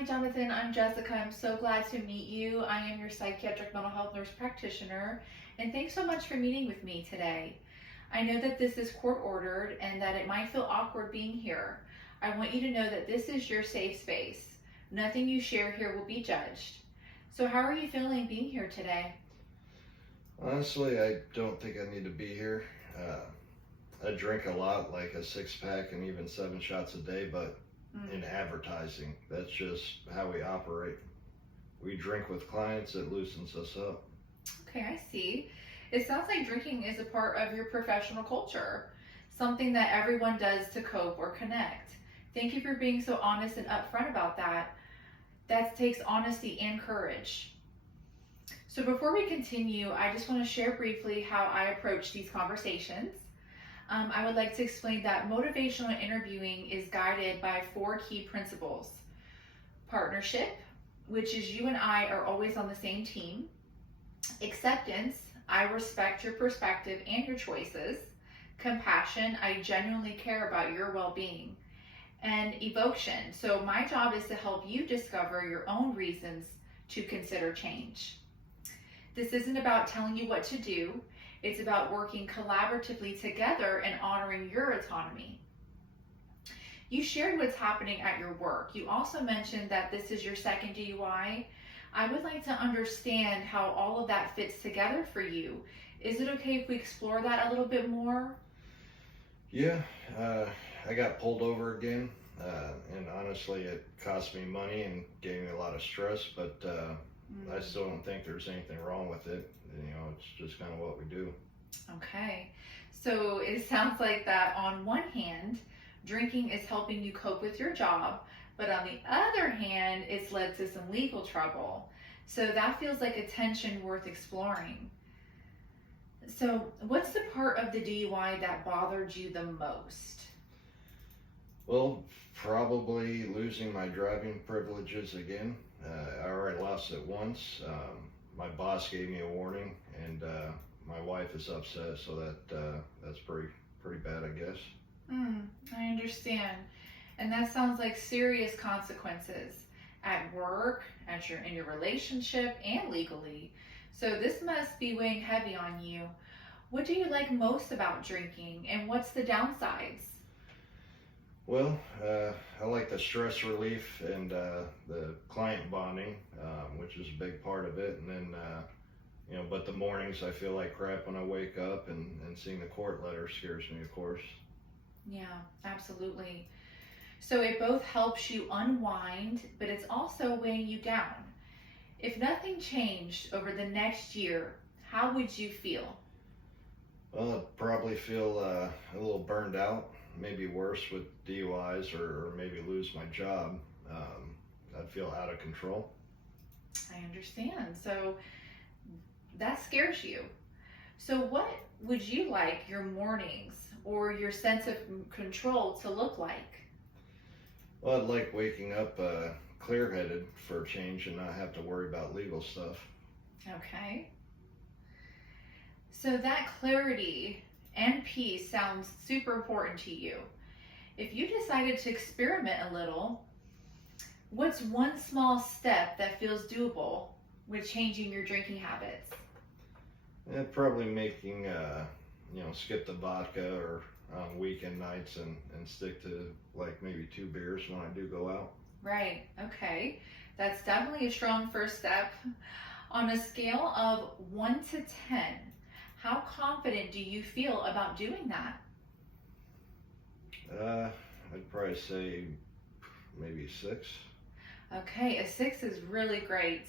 Hi, Jonathan. I'm Jessica. I'm so glad to meet you. I am your psychiatric mental health nurse practitioner, and thanks so much for meeting with me today. I know that this is court ordered and that it might feel awkward being here. I want you to know that this is your safe space. Nothing you share here will be judged. So, how are you feeling being here today? Honestly, I don't think I need to be here. I drink a lot, like a six pack and even 7 shots a day, but in advertising, that's just how we operate. We drink with clients, it loosens us up. Okay, I see. It sounds like drinking is a part of your professional culture, something that everyone does to cope or connect. Thank you for being so honest and upfront about that. That takes honesty and courage. So before we continue, I just want to share briefly how I approach these conversations. I would like to explain that motivational interviewing is guided by 4 key principles. Partnership, which is you and I are always on the same team. Acceptance, I respect your perspective and your choices. Compassion, I genuinely care about your well-being. And evocation, so my job is to help you discover your own reasons to consider change. This isn't about telling you what to do. It's about working collaboratively together and honoring your autonomy. You shared what's happening at your work. You also mentioned that this is your second DUI. I would like to understand how all of that fits together for you. Is it okay if we explore that a little bit more? Yeah, I got pulled over again, and honestly, it cost me money and gave me a lot of stress, but I still don't think there's anything wrong with it. It's just kind of what we do. Okay, so it sounds like that on one hand, drinking is helping you cope with your job, but on the other hand, it's led to some legal trouble. So that feels like a tension worth exploring. So, what's the part of the DUI that bothered you the most? Well, probably losing my driving privileges again. I already lost it once. My boss gave me a warning, and my wife is upset, so that's pretty bad, I guess. I understand. And that sounds like serious consequences at work, in your relationship, and legally. So this must be weighing heavy on you. What do you like most about drinking, and what's the downsides? Well, I like the stress relief and the client bonding, which is a big part of it. And then, but the mornings I feel like crap when I wake up, and seeing the court letter scares me, of course. Yeah, absolutely. So it both helps you unwind, but it's also weighing you down. If nothing changed over the next year, how would you feel? Well, I'd probably feel a little burned out, maybe worse with DUIs, or maybe lose my job. I'd feel out of control. I understand. So that scares you. So what would you like your mornings or your sense of control to look like? Well, I'd like waking up clear-headed for a change and not have to worry about legal stuff. Okay. So that clarity and peace sounds super important to you. If you decided to experiment a little, what's one small step that feels doable with changing your drinking habits? And probably making, skip the vodka or on weekend nights and stick to like maybe 2 beers when I do go out. Right, okay. That's definitely a strong first step. On a scale of 1 to 10, how confident do you feel about doing that? I'd probably say maybe 6. Okay, a 6 is really great.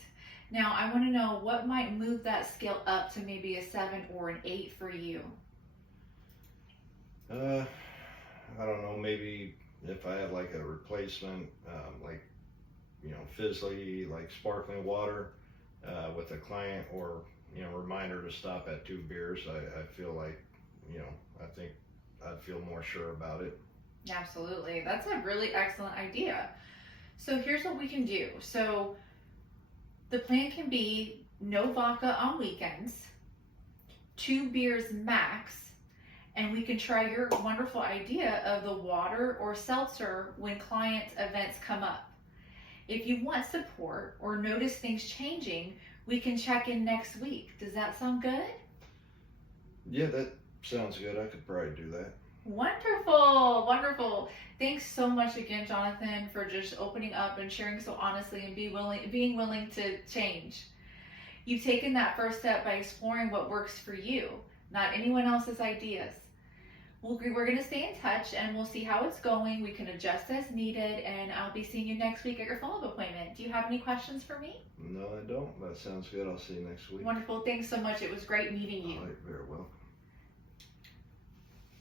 Now, I want to know what might move that scale up to maybe a 7 or an 8 for you. I don't know, maybe if I had like a replacement, like, fizzly, like sparkling water with a client, or, reminder to stop at 2 beers, I feel like, I think I'd feel more sure about it. Absolutely. That's a really excellent idea. So here's what we can do. So the plan can be no vodka on weekends, 2 beers max, and we can try your wonderful idea of the water or seltzer when client events come up. If you want support or notice things changing, we can check in next week. Does that sound good? Yeah, that sounds good. I could probably do that. Wonderful, wonderful. Thanks so much again, Jonathan, for just opening up and sharing so honestly and being willing to change. You've taken that first step by exploring what works for you, not anyone else's ideas. We're going to stay in touch and we'll see how it's going. We can adjust as needed, and I'll be seeing you next week at your follow-up appointment. Do you have any questions for me? No, I don't. That sounds good. I'll see you next week. Wonderful. Thanks so much. It was great meeting you. All right, very well.